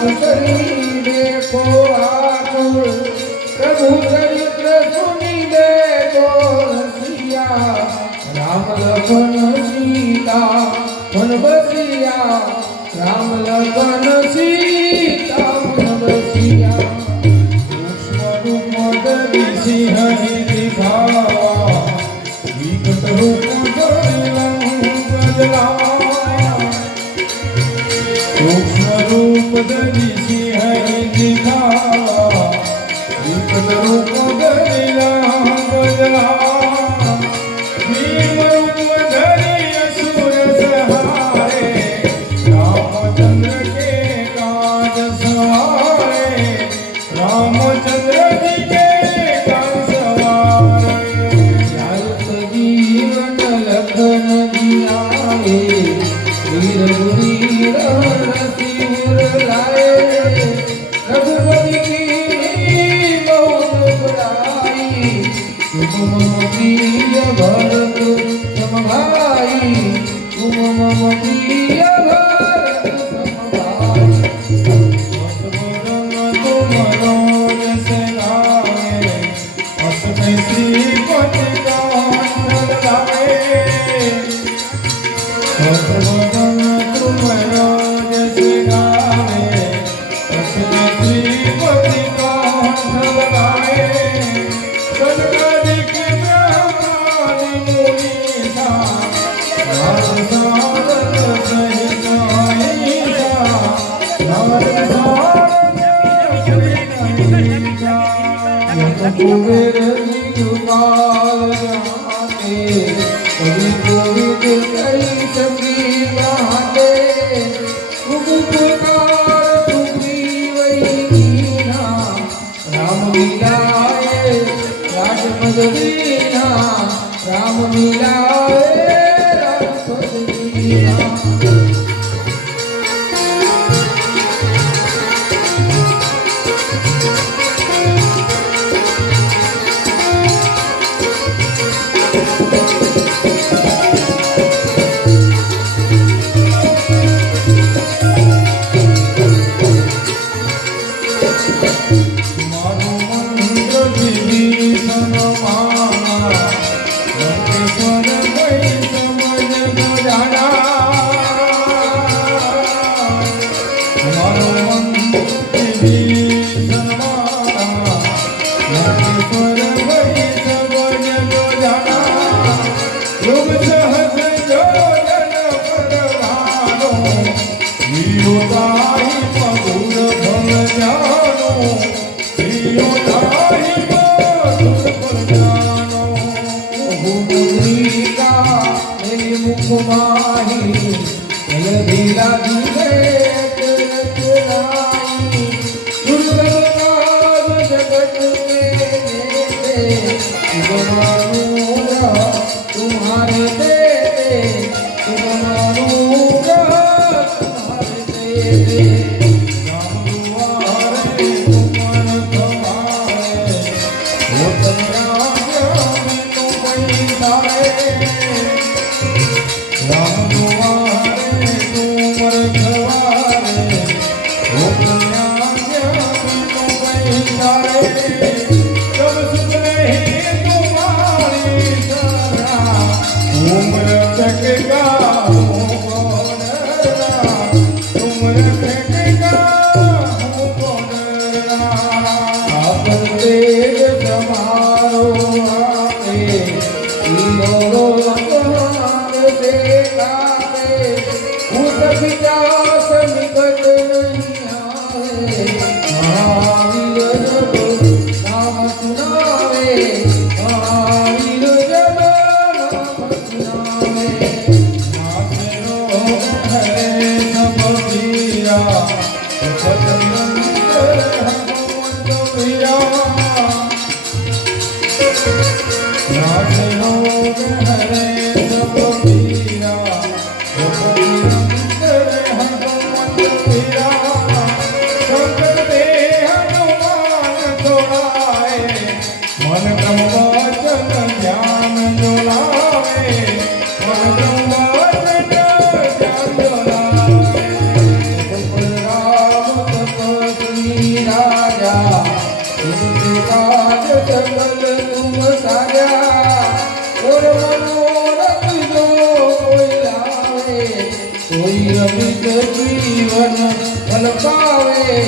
કરી देखो आतुर प्रभु चरित्र सुनी देखो रसिया राम लखन सीता मन बसिया राम लखन सीता मन बसिया सूक्ष्म रूप धरि सिंह दिखावा विकट रूप धरि बदला सूक्ष्म रूप धरि सिंह दिखावा विकट रूप धरि बदला भीम रूप धरि असुर सहारे रामचंद्र के काज सवारे रामचंद्र जी के काज सवारे जल जीवन लखन जियाए वीर वीर रसिर लाए रघुपति की बहुत बड़ाई तुम मम प्रिय भरत सम भाई तुम मम प्रिय भरत सम भाई तुम मनोज से गाए असमय श्रीपति कांत गाए तुम मनोज से गाए असमय श्रीपति कांत गाए कनकादिक ब्रह्मादि मुनीसा नारद सारद सहित अहिसा नारद कुबेर दिगपाल जाते कवि कोविद कई संगी गाते उपकार सुग्रीवई कीन्हा राम मिलाए राजपद दीन्हा राम मिलाए राजपद दीन्हा तुम्हारे दे तुम्हारे दे અનિત જીવન ફલ પાવે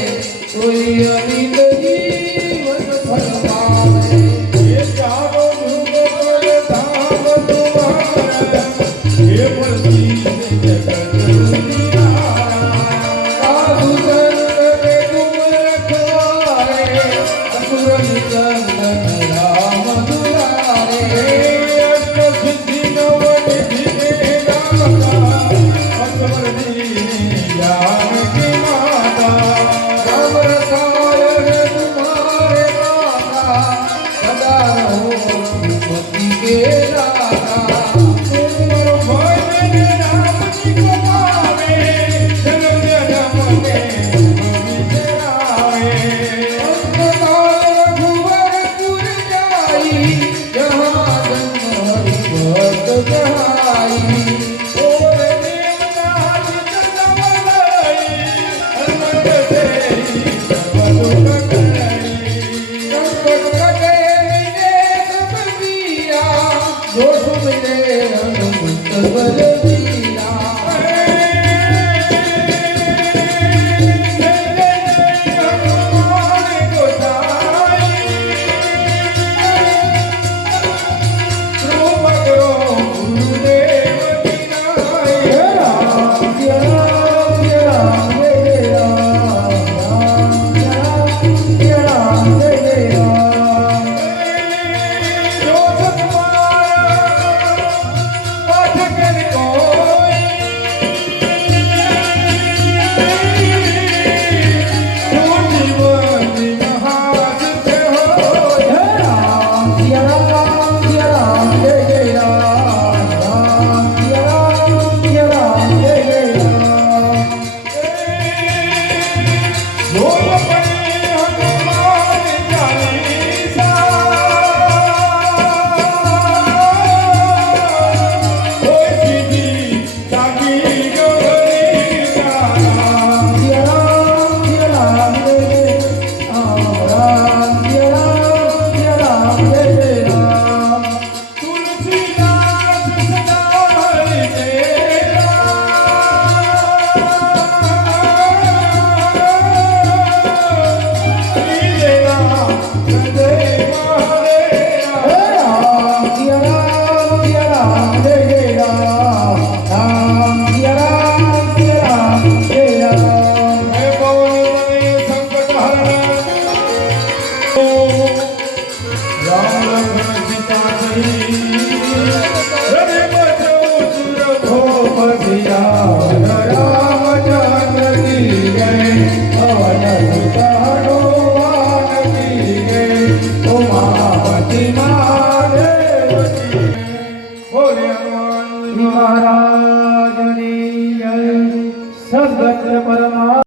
કોઈ અનિત જીવન ફલ પાવે ये चारों युग पर धाम तुम्हारा ये बलती जगत उजियारा साधु संत के तुम रखवारे असुर निकंदन राम दुलारे अष्ट सिद्धि नव निधि के दाता असवर दीनी जानकी माता राम रसायन तुम्हारे माता सदा रहो रघुपति के लाला तुमरो भजन राम जी को पावे जन्म जन्म के तुम बिसरावे अंतकाल रघुवरपुर जाई जहाँ जन्म हरि भक्त जहाई और देवदास चंदमलई हनुमत तेरी सर्व दुख करई संकट कटे मिले सब पीरा दोष मिले हनुमत बलबीरा Hare